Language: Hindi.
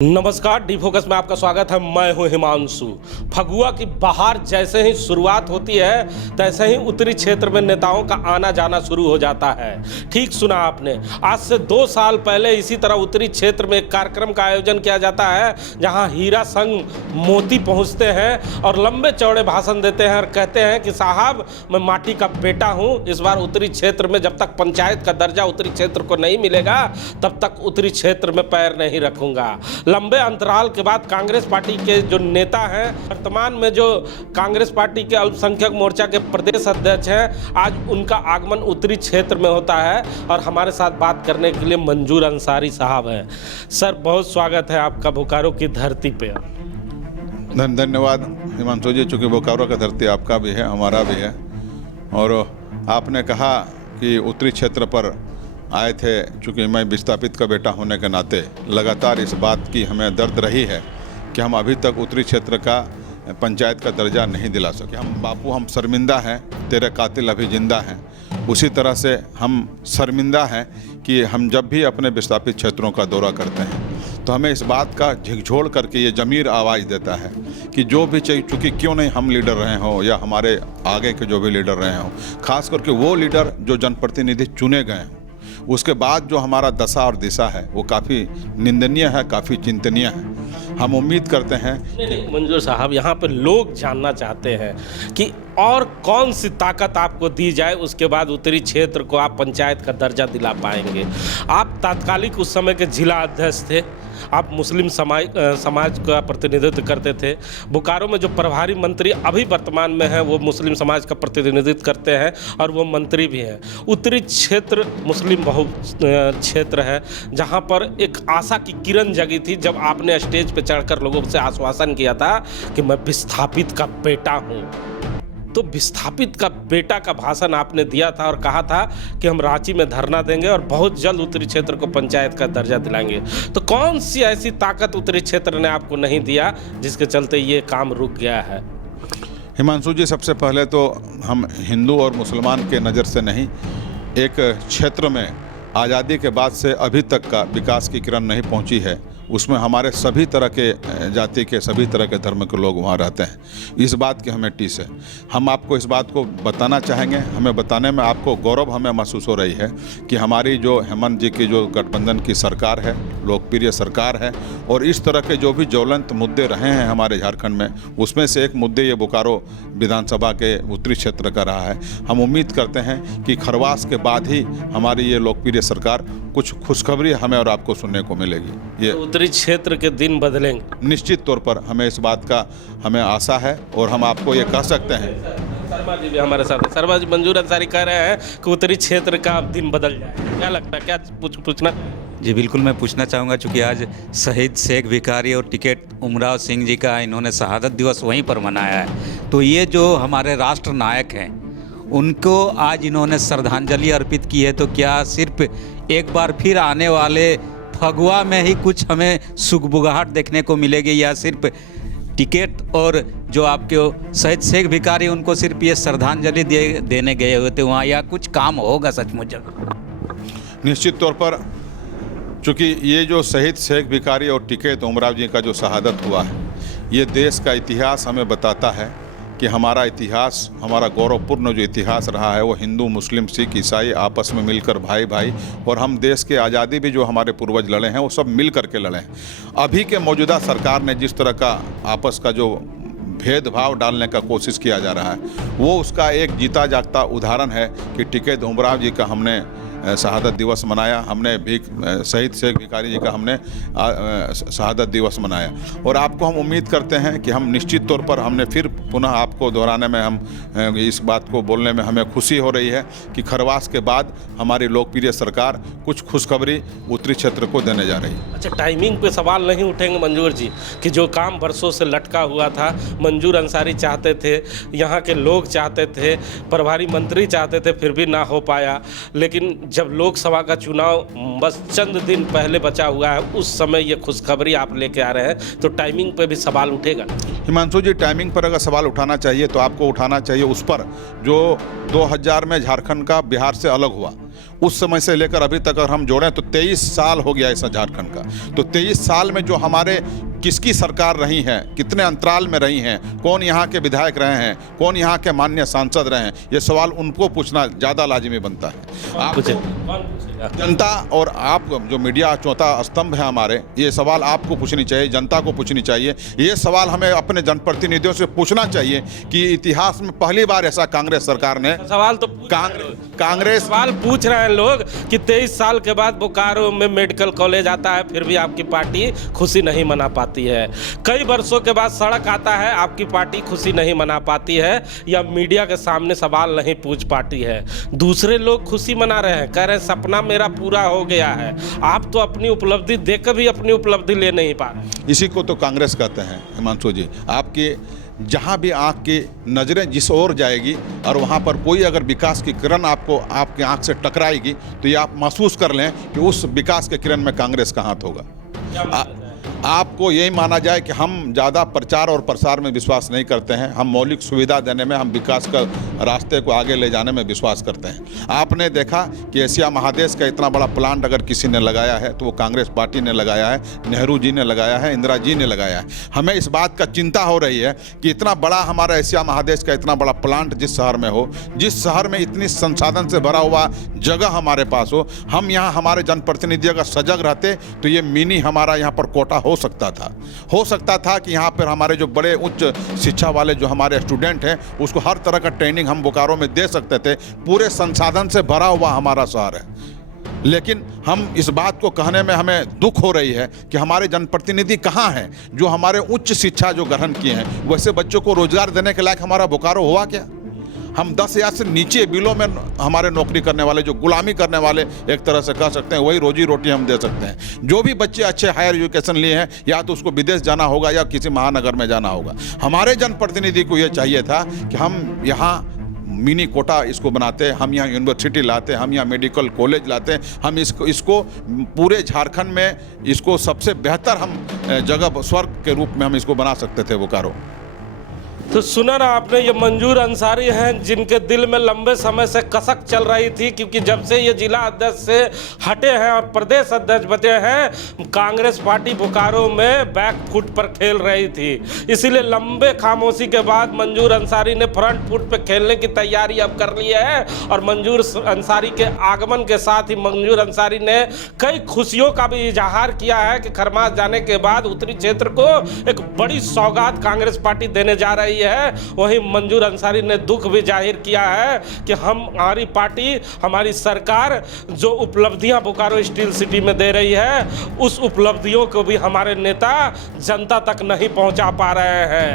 नमस्कार, डी फोकस में आपका स्वागत है। मैं हूं हिमांशु। फगुआ की बहार जैसे ही शुरुआत होती है तैसे ही उत्तरी क्षेत्र में नेताओं का आना जाना शुरू हो जाता है। ठीक सुना आपने। आज से 2 साल पहले इसी तरह उत्तरी क्षेत्र में एक कार्यक्रम का आयोजन किया जाता है जहां हीरा संग मोती पहुंचते हैं और लंबे चौड़े भाषण देते हैं और कहते हैं कि साहब, मैं माटी का बेटा हूं। इस बार उत्तरी क्षेत्र में जब तक पंचायत का दर्जा उत्तरी क्षेत्र को नहीं मिलेगा तब तक उत्तरी क्षेत्र में पैर नहीं रखूंगा। लंबे अंतराल के बाद कांग्रेस पार्टी के जो नेता हैं, वर्तमान में जो कांग्रेस पार्टी के अल्पसंख्यक मोर्चा के प्रदेश अध्यक्ष हैं, आज उनका आगमन उत्तरी क्षेत्र में होता है और हमारे साथ बात करने के लिए मंजूर अंसारी साहब हैं। सर, बहुत स्वागत है आपका बोकारो की धरती पे। धन्यवाद हिमांशु जी, चूँकि बोकारो का धरती आपका भी है, हमारा भी है। और आपने कहा कि उत्तरी क्षेत्र पर आए थे, चूँकि मैं विस्थापित का बेटा होने के नाते लगातार इस बात की हमें दर्द रही है कि हम अभी तक उत्तरी क्षेत्र का पंचायत का दर्जा नहीं दिला सके। हम बापू, हम शर्मिंदा हैं, तेरे कातिल अभी जिंदा हैं। उसी तरह से हम शर्मिंदा हैं कि हम जब भी अपने विस्थापित क्षेत्रों का दौरा करते हैं तो हमें इस बात का झिकझोर करके ये ज़मीर आवाज़ देता है कि जो भी चाहिए, चूँकि क्यों नहीं हम लीडर रहे हों या हमारे आगे के जो भी लीडर रहे हों, खास करके वो लीडर जो जनप्रतिनिधि चुने गए हों, उसके बाद जो हमारा दशा और दिशा है वो काफ़ी निंदनीय है, काफ़ी चिंतनीय है। हम उम्मीद करते हैं। मंजूर साहब, यहाँ पे लोग जानना चाहते हैं कि और कौन सी ताकत आपको दी जाए उसके बाद उत्तरी क्षेत्र को आप पंचायत का दर्जा दिला पाएंगे। आप तात्कालिक उस समय के जिला अध्यक्ष थे, आप मुस्लिम समाज का प्रतिनिधित्व करते थे। बोकारो में जो प्रभारी मंत्री अभी वर्तमान में हैं वो मुस्लिम समाज का प्रतिनिधित्व करते हैं और वो मंत्री भी हैं। उत्तरी क्षेत्र मुस्लिम बहु क्षेत्र है जहाँ पर एक आशा की किरण जगी थी जब आपने स्टेज पर चढ़कर लोगों से आश्वासन किया था कि मैं विस्थापित का बेटा हूँ। तो विस्थापित का बेटा का भाषण आपने दिया था और कहा था कि हम रांची में धरना देंगे और बहुत जल्द उत्तरी क्षेत्र को पंचायत का दर्जा दिलाएंगे। तो कौन सी ऐसी ताकत उत्तरी क्षेत्र ने आपको नहीं दिया जिसके चलते ये काम रुक गया है? हिमांशु जी, सबसे पहले तो हम हिंदू और मुसलमान के नज़र से नहीं, एक क्षेत्र में आज़ादी के बाद से अभी तक का विकास की किरण नहीं पहुंची है, उसमें हमारे सभी तरह के जाति के, सभी तरह के धर्म के लोग वहाँ रहते हैं। इस बात की हमें टीस है। हम आपको इस बात को बताना चाहेंगे। हमें बताने में आपको गौरव हमें महसूस हो रही है कि हमारी जो हेमंत जी की जो गठबंधन की सरकार है, लोकप्रिय सरकार है, और इस तरह के जो भी ज्वलंत मुद्दे रहे हैं हमारे झारखंड में, उसमें से एक मुद्दे ये बोकारो विधानसभा के उत्तरी क्षेत्र का रहा है। हम उम्मीद करते हैं कि खरवास के बाद ही हमारी ये लोकप्रिय सरकार कुछ खुशखबरी हमें और आपको सुनने को मिलेगी। ये उत्तरी क्षेत्र के दिन बदलेंगे निश्चित तौर पर, हमें इस बात का हमें आशा है और हम आपको ये कह सकते हैं। शर्मा जी भी हमारे साथ हैं। शर्मा जी, मंजूर अंसारी कह रहे हैं कि उत्तरी क्षेत्र का दिन बदल जाए, क्या लगता है, क्या पूछना? जी बिल्कुल, मैं पूछना चाहूँगा, चूँकि आज शहीद शेख भिखारी और टिकैत उमराव सिंह जी का इन्होंने शहादत दिवस वहीं पर मनाया है, तो ये जो हमारे राष्ट्र नायक हैं उनको आज इन्होंने श्रद्धांजलि अर्पित की है, तो क्या सिर्फ एक बार फिर आने वाले फगुआ में ही कुछ हमें सुगबुगाहट देखने को मिलेगी, या सिर्फ टिकैत और जो आपके शहीद शेख भिखारी उनको सिर्फ ये श्रद्धांजलि देने गए हुए थे वहाँ, या कुछ काम होगा सचमुच? निश्चित तौर पर, चूँकि ये जो शहीद शेख भिखारी और टिकैत उमराव जी का जो शहादत हुआ है, ये देश का इतिहास हमें बताता है कि हमारा इतिहास, हमारा गौरवपूर्ण जो इतिहास रहा है वो हिंदू, मुस्लिम, सिख, ईसाई आपस में मिलकर भाई भाई, और हम देश के आज़ादी भी जो हमारे पूर्वज लड़े हैं वो सब मिल करके लड़े हैं। अभी के मौजूदा सरकार ने जिस तरह का आपस का जो भेदभाव डालने का कोशिश किया जा रहा है वो उसका एक जीता जागता उदाहरण है कि टिकैत उमराव जी का हमने शहादत दिवस मनाया, हमने शहीद शेख भिखारी जी का हमने शहादत दिवस मनाया। और आपको हम उम्मीद करते हैं कि हम निश्चित तौर पर, हमने फिर पुनः आपको दोहराने में, हम इस बात को बोलने में हमें खुशी हो रही है कि खरवास के बाद हमारी लोकप्रिय सरकार कुछ खुशखबरी उत्तरी क्षेत्र को देने जा रही है। अच्छा, टाइमिंग पे सवाल नहीं उठेंगे मंजूर जी कि जो काम बरसों से लटका हुआ था, मंजूर अंसारी चाहते थे, यहाँ के लोग चाहते थे, प्रभारी मंत्री चाहते थे, फिर भी ना हो पाया, लेकिन जब लोकसभा का चुनाव बस चंद दिन पहले बचा हुआ है उस समय ये खुशखबरी आप लेके आ रहे हैं, तो टाइमिंग पे भी सवाल उठेगा? हिमांशु जी, टाइमिंग पर अगर सवाल उठाना चाहिए तो आपको उठाना चाहिए उस पर जो 2000 में झारखंड का बिहार से अलग हुआ। उस समय से लेकर अभी तक अगर हम जोड़ें तो 23 साल हो गया ऐसा झारखंड का। तो 23 साल में जो हमारे किसकी सरकार रही है, कितने अंतराल में रही हैं, कौन यहाँ के विधायक रहे हैं, कौन यहाँ के माननीय सांसद रहे हैं, ये सवाल उनको पूछना ज़्यादा लाजिमी बनता है। आप जनता और आप जो मीडिया चौथा स्तंभ है हमारे, ये सवाल आपको पूछनी चाहिए, जनता को पूछनी चाहिए। ये सवाल हमें अपने जनप्रतिनिधियों से पूछना चाहिए कि इतिहास में पहली बार ऐसा कांग्रेस सरकार ने सवाल तो कांग्रेस सवाल पूछ रहे हैं लोग कि 23 साल के बाद बोकारो में मेडिकल कॉलेज आता है, फिर भी आपकी पार्टी खुशी नहीं मना पाती है। कई वर्षों के बाद सड़क आता है, आपकी पार्टी खुशी नहीं मना पाती है, या मीडिया के सामने सवाल नहीं पूछ पाती है। दूसरे लोग खुशी मना रहे हैं, कह रहे हैं सपना मेरा पूरा हो गया है। आप तो अपनी उपलब्धि देखकर भी अपनी उपलब्धि ले नहीं पा रहे। इसी को तो कांग्रेस कहते हैं हिमांशु जी। आपके जहाँ भी आँख की नज़रें जिस ओर जाएगी और वहाँ पर कोई अगर विकास की किरण आपको आपके आँख से टकराएगी तो ये आप महसूस कर लें कि उस विकास के किरण में कांग्रेस का हाथ होगा। आपको यही माना जाए कि हम ज़्यादा प्रचार और प्रसार में विश्वास नहीं करते हैं, हम मौलिक सुविधा देने में, हम विकास का रास्ते को आगे ले जाने में विश्वास करते हैं। आपने देखा कि एशिया महादेश का इतना बड़ा प्लांट अगर किसी ने लगाया है तो वो कांग्रेस पार्टी ने लगाया है, नेहरू जी ने लगाया है, इंदिरा जी ने लगाया है। हमें इस बात का चिंता हो रही है कि इतना बड़ा हमारा एशिया महादेश का इतना बड़ा प्लांट जिस शहर में हो, जिस शहर में इतनी संसाधन से भरा हुआ जगह हमारे पास हो, हम यहाँ हमारे जनप्रतिनिधि अगर सजग रहते तो ये मिनी हमारा यहाँ पर कोटा हो सकता था कि यहाँ पर हमारे जो बड़े उच्च शिक्षा वाले जो हमारे स्टूडेंट हैं उसको हर तरह का ट्रेनिंग हम बोकारो में दे सकते थे। पूरे संसाधन से भरा हुआ हमारा शहर है, लेकिन हम इस बात को कहने में हमें दुख हो रही है कि हमारे जनप्रतिनिधि कहाँ हैं जो हमारे उच्च शिक्षा जो ग्रहण किए हैं, वैसे बच्चों को रोजगार देने के लायक हमारा बोकारो हुआ क्या? हम 10,000 से नीचे बिलों में हमारे नौकरी करने वाले, जो गुलामी करने वाले एक तरह से कह सकते हैं, वही रोजी रोटी हम दे सकते हैं। जो भी बच्चे अच्छे हायर एजुकेशन लिए हैं, या तो उसको विदेश जाना होगा या किसी महानगर में जाना होगा। हमारे जनप्रतिनिधि को ये चाहिए था कि हम यहाँ मिनी कोटा इसको बनाते, हम यहाँ यूनिवर्सिटी लाते, हम यहाँ मेडिकल कॉलेज लाते, हम इसको पूरे झारखंड में इसको सबसे बेहतर हम जगह स्वर्ग के रूप में हम इसको बना सकते थे बोकारो। तो सुना ना आपने, ये मंजूर अंसारी हैं जिनके दिल में लंबे समय से कसक चल रही थी, क्योंकि जब से ये जिला अध्यक्ष से हटे हैं और प्रदेश अध्यक्ष बचे हैं, कांग्रेस पार्टी बोकारो में बैक फुट पर खेल रही थी। इसीलिए लंबे खामोशी के बाद मंजूर अंसारी ने फ्रंट फुट पर खेलने की तैयारी अब कर ली है। और मंजूर अंसारी के आगमन के साथ ही मंजूर अंसारी ने कई खुशियों का भी इजहार किया है कि खरमास जाने के बाद उत्तरी क्षेत्र को एक बड़ी सौगात कांग्रेस पार्टी देने जा रही है। वहीं मंजूर अंसारी ने दुख भी जाहिर किया है कि हमारी पार्टी, हमारी सरकार जो उपलब्धियां बोकारो स्टील सिटी में दे रही है, उस उपलब्धियों को भी हमारे नेता जनता तक नहीं पहुंचा पा रहे हैं।